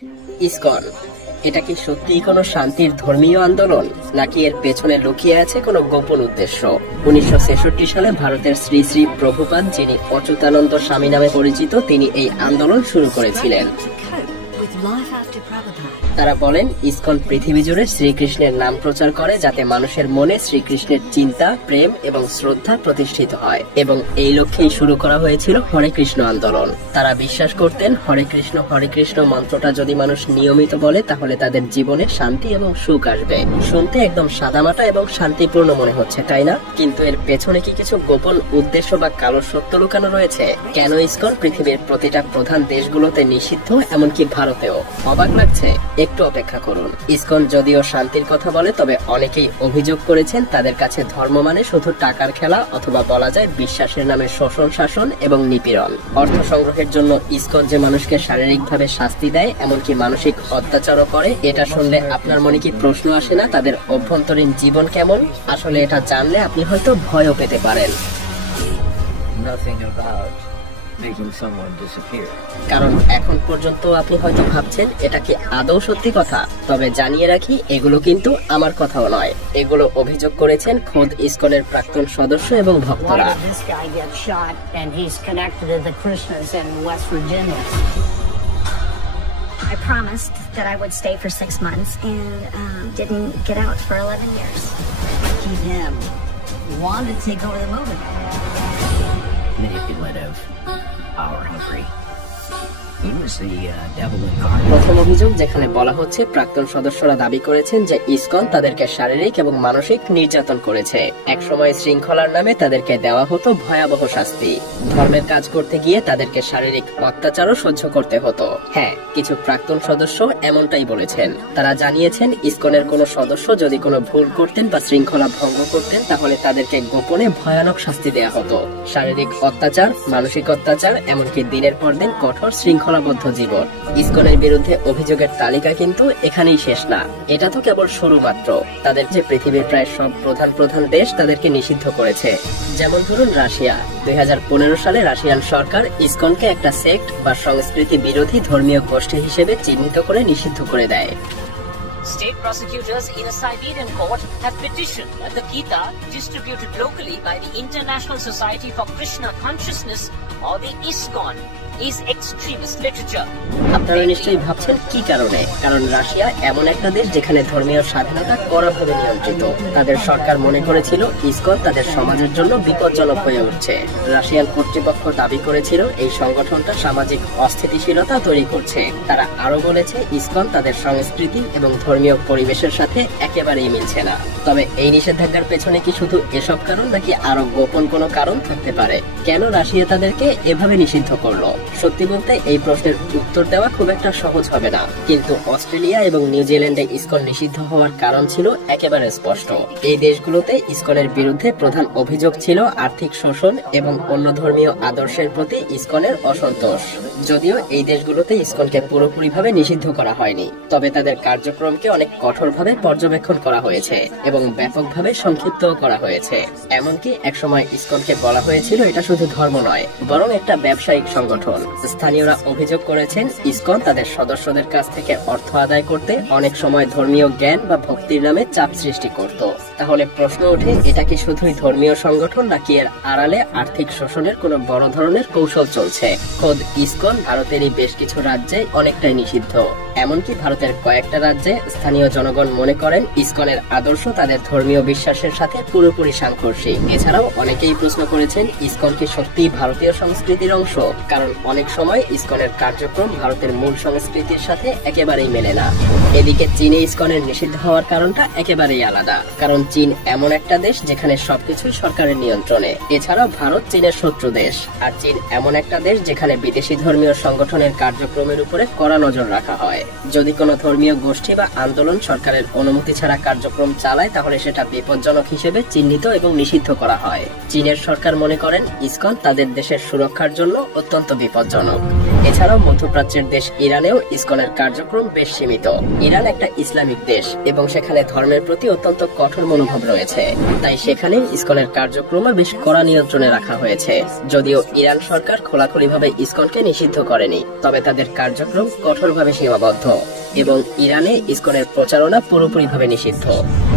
ISKCON এটা কি সত্যিই কোনো শান্তির ধর্মীয় আন্দোলন, নাকি এর পেছনে লুকিয়ে আছে কোনো গোপন উদ্দেশ্য? 1966 সালে ভারতের শ্রী শ্রী প্রভুপাদ, যিনি অচ্যুতানন্দ স্বামী নামে পরিচিত, তিনি এই আন্দোলন শুরু করেছিলেন। তারা বলেন, ইসকন পৃথিবী জুড়ে শ্রীকৃষ্ণের নাম প্রচার করে যাতে মানুষের মনে শ্রীকৃষ্ণের চিন্তা, প্রেম এবং শ্রদ্ধা প্রতিষ্ঠিত হয়, এবং এই লক্ষ্যেই শুরু করা হয়েছিল হরে কৃষ্ণ আন্দোলন। তারা বিশ্বাস করতেন হরে কৃষ্ণ মন্ত্রটা যদি মানুষ নিয়মিত বলে তাহলে তাদের জীবনে শান্তি এবং সুখ আসবে। শুনতে একদম সাদামাটা এবং শান্তিপূর্ণ মনে হচ্ছে, তাই না? কিন্তু এর পেছনে কি কিছু গোপন উদ্দেশ্য বা কালো সত্য লুকানো রয়েছে? কেন ইসকন পৃথিবীর প্রতিটা প্রধান দেশগুলোতে নিষিদ্ধ, এমনকি ভারতেও? অবাক লাগছে? একটু অপেক্ষা করুন। ইসকন যদিও শান্তির কথা বলে, তবে অনেকেই অভিযোগ করেছেন তাদের কাছে ধর্ম মানে শুধু টাকার খেলা, অথবা বলা যায় বিশ্বাসের নামে শোষণ, শাসন এবং নিপীড়ন। অর্থ সংগ্রহের জন্য ইসকন যে মানুষকে শারীরিকভাবে শাস্তি দেয়, এমনকি মানসিক অত্যাচারও করে, এটা শুনলে আপনার মনে কি প্রশ্ন আসে না তাদের অভ্যন্তরীণ জীবন কেমন? আসলে এটা জানলে আপনি হয়তো ভয়ও পেতে পারেন। কারণ এখন পর্যন্ত আপনি হয়তো ভাবছেন এটা কি আদৌ সত্যি কথা। তবে জানিয়ে রাখি, এগুলো কিন্তু আমার কথাও নয়। এগুলো অভিযোগ করেছেন খোদ ইসকনের প্রাক্তন সদস্য এবং ভক্তরা। I promised that I would stay for 6 months and didn't get out for 11 years. Him wanted to take over the movement. Manipulative, power hungry. প্রথম অভিযোগ, যেখানে বলা হচ্ছে প্রাক্তন সদস্যরা দাবি করেছেন যে ইসকন তাদেরকে শারীরিক এবং মানসিক নির্যাতন করেছে। একসময় শৃঙ্খলার নামে তাদেরকে দেওয়া হতো ভয়াবহ শাস্তি। ধর্মের কাজ করতে গিয়ে তাদেরকে শারীরিক অত্যাচারও সহ্য করতে হতো। হ্যাঁ, কিছু প্রাক্তন সদস্য এমনটাই বলেছেন। তারা জানিয়েছেন ইসকনের কোনো সদস্য যদি কোনো ভুল করতেন বা শৃঙ্খলা ভঙ্গ করতেন, তাহলে তাদেরকে গোপনে ভয়ানক শাস্তি দেওয়া হতো। শারীরিক অত্যাচার, মানসিক অত্যাচার, এমনকি দিনের পর দিন কঠোর শৃঙ্খলাবদ্ধ জীবন। ইসকনের বিরুদ্ধে অভিযোগের তালিকা কিন্তু এখানেই শেষ না। এটা তো কেবল শুরু মাত্র। তাদের যে পৃথিবীর প্রায় সব প্রধান দেশ তাদেরকে নিষিদ্ধ করেছে। যেমন ধরুন রাশিয়া। 2015 সালে রাশিয়ান সরকার ইসকনকে একটা সেক্ট বা সংস্কৃতি বিরোধী ধর্মীয় গোষ্ঠী হিসেবে চিহ্নিত করে নিষিদ্ধ করে দেয়। State prosecutors in a Siberian court have petitioned that the Gita, distributed locally by the International Society for Krishna Consciousness or the ISKCON, is extremist literature. আপনারা নিশ্চয়ই ভাবছেন কি কারণে? কারণ রাশিয়া এমন একটা দেশ যেখানে ধর্মীয় স্বাধীনতা কড়াভাবে নিয়ন্ত্রিত। তাদের সরকার মনে করেছিল ইসকন তাদের সমাজের জন্য বিপজ্জনক হয়ে উঠছে। রাশিয়ান কর্তৃপক্ষ দাবি করেছিল এই সংগঠনটা সামাজিক অস্থিতিশীলতা তৈরি করছে। তারা আরো বলেছে ইসকন তাদের সংস্কৃতি এবং ধর্মীয় পরিবেশের সাথে একেবারেই মিলছে না। তবে এই নিষেধাজ্ঞার পেছনে কি শুধু এসব কারণ, নাকি আরো গোপন কোনো কারণ থাকতে পারে? কেন রাশিয়া তাদেরকে এভাবে নিষিদ্ধ করলো? সত্যি বলতে এই প্রশ্নের উত্তর দেওয়া খুব একটা সহজ হবে না। কিন্তু অস্ট্রেলিয়া এবং নিউজিল্যান্ডে ইসকন নিষিদ্ধ হওয়ার কারণ ছিল একেবারে স্পষ্ট। এই দেশগুলোতে ইসকনের বিরুদ্ধে প্রধান অভিযোগ ছিল আর্থিক শোষণ এবং অন্য ধর্মীয় আদর্শের প্রতি ইসকনের অসন্তোষ। যদিও এই দেশগুলোতে ইসকনকে পুরোপুরিভাবে নিষিদ্ধ করা হয়নি, তবে তাদের কার্যক্রমকে অনেক কঠোরভাবে পর্যবেক্ষণ করা হয়েছে এবং ব্যাপকভাবে সংক্ষিপ্ত করা হয়েছে। এমনকি একসময় ইসকনকে বলা হয়েছিল এটা শুধু ধর্ম নয়, বরং একটা ব্যবসায়িক সংগঠন। স্থানীয়রা অভিযোগ করেছেন ইসকন তাদের সদস্যদের কাছ থেকে অর্থ আদায় করতে অনেক সময় ধর্মীয় জ্ঞান বা ভক্তির নামে চাপ সৃষ্টি করত। তাহলে প্রশ্ন ওঠে, এটা কি শুধুই ধর্মীয় সংগঠন, নাকি এর আড়ালে আর্থিক শোষণের কোনো বড় ধরনের কৌশল চলছে? খোদ ইসকন ভারতেরই বেশ কিছু রাজ্যে অনেকটাই নিষিদ্ধ। এমনকি ভারতের কয়েকটা রাজ্যে স্থানীয় জনগণ মনে করেন ইসকনের আদর্শ তাদের ধর্মীয় বিশ্বাসের সাথে পুরোপুরি সাংঘর্ষিক। এছাড়াও অনেকেই প্রশ্ন করেছেন ইসকন কি সত্যি ভারতীয় সংস্কৃতির অংশ? কারণ অনেক সময় ইসকনের কার্যক্রম ভারতের মূল সংস্কৃতির সাথে একেবারেই মেলে না। এদিকে চীনে ইসকনের নিষিদ্ধ হওয়ার কারণটা একেবারেই আলাদা। কারণ চীন এমন একটা দেশ যেখানে সবকিছুই সরকারের নিয়ন্ত্রণে। এছাড়াও ভারত চীনের শত্রু দেশ। আর চীন এমন একটা দেশ যেখানে বিদেশি ধর্মীয় সংগঠনের কার্যক্রমের উপরে কড়া নজর রাখা হয়। যদি কোনো ধর্মীয় গোষ্ঠী বা আন্দোলন সরকারের অনুমতি ছাড়া কার্যক্রম চালায়, তাহলে সেটা বিপজ্জনক হিসেবে চিহ্নিত এবং নিষিদ্ধ করা হয়। চীনের সরকার মনে করেন ইসকন তাদের দেশের সুরক্ষার জন্য অত্যন্ত বিপজ্জনক। এছাড়াও মধ্যপ্রাচ্যের দেশ ইরানেও ইসকনের কার্যক্রম বেশ সীমিত। ইরান একটা ইসলামিক দেশ এবং সেখানে ধর্মের প্রতি অত্যন্ত কঠোর মনোভাব রয়েছে, তাই সেখানে ইসকনের কার্যক্রমও বেশ কড়া নিয়ন্ত্রণে রাখা হয়েছে। যদিও ইরান সরকার খোলাখুলিভাবে ইসকনকে নিষিদ্ধ করেনি, তবে তাদের কার্যক্রম কঠোরভাবে সীমাবদ্ধ এবং ইরানে ইসকনের প্রচারণা পুরোপুরিভাবে নিষিদ্ধ।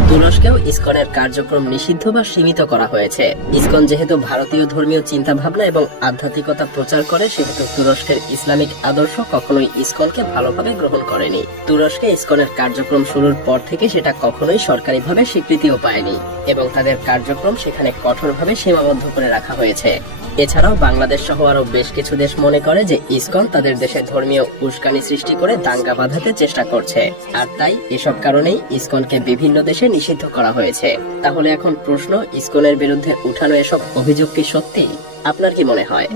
তুরস্কেও ইসকনের কার্যক্রম নিষিদ্ধ বা সীমিত করা হয়েছে। ইসকন যেহেতু ভারতীয় ধর্মীয় চিন্তা ভাবনা এবং আধ্যাত্মিকতা প্রচার করে, সেহেতু তুরস্কের ইসলামিক আদর্শ কখনোই ইসকনকে ভালোভাবে গ্রহণ করেনি। তুরস্কে ইসকনের কার্যক্রম শুরুর পর থেকে সেটা কখনোই সরকারিভাবে স্বীকৃতিও পায়নি এবং তাদের কার্যক্রম সেখানে কঠোরভাবে সীমাবদ্ধ করে রাখা হয়েছে। এছাড়াও বাংলাদেশ সহ আরো বেশ কিছু দেশ মনে করে যে ইসকন তাদের দেশে ধর্মীয় উস্কানি সৃষ্টি করে দাঙ্গা বাঁধাতে চেষ্টা করছে, আর তাই এসব কারণেই ইসকনকে বিভিন্ন দেশে নিষিদ্ধ করা হয়েছে। তাহলে এখন প্রশ্ন, ইসকনের বিরুদ্ধে উঠানো এসব অভিযোগ কি সত্যি? আপনার কি মনে হয়?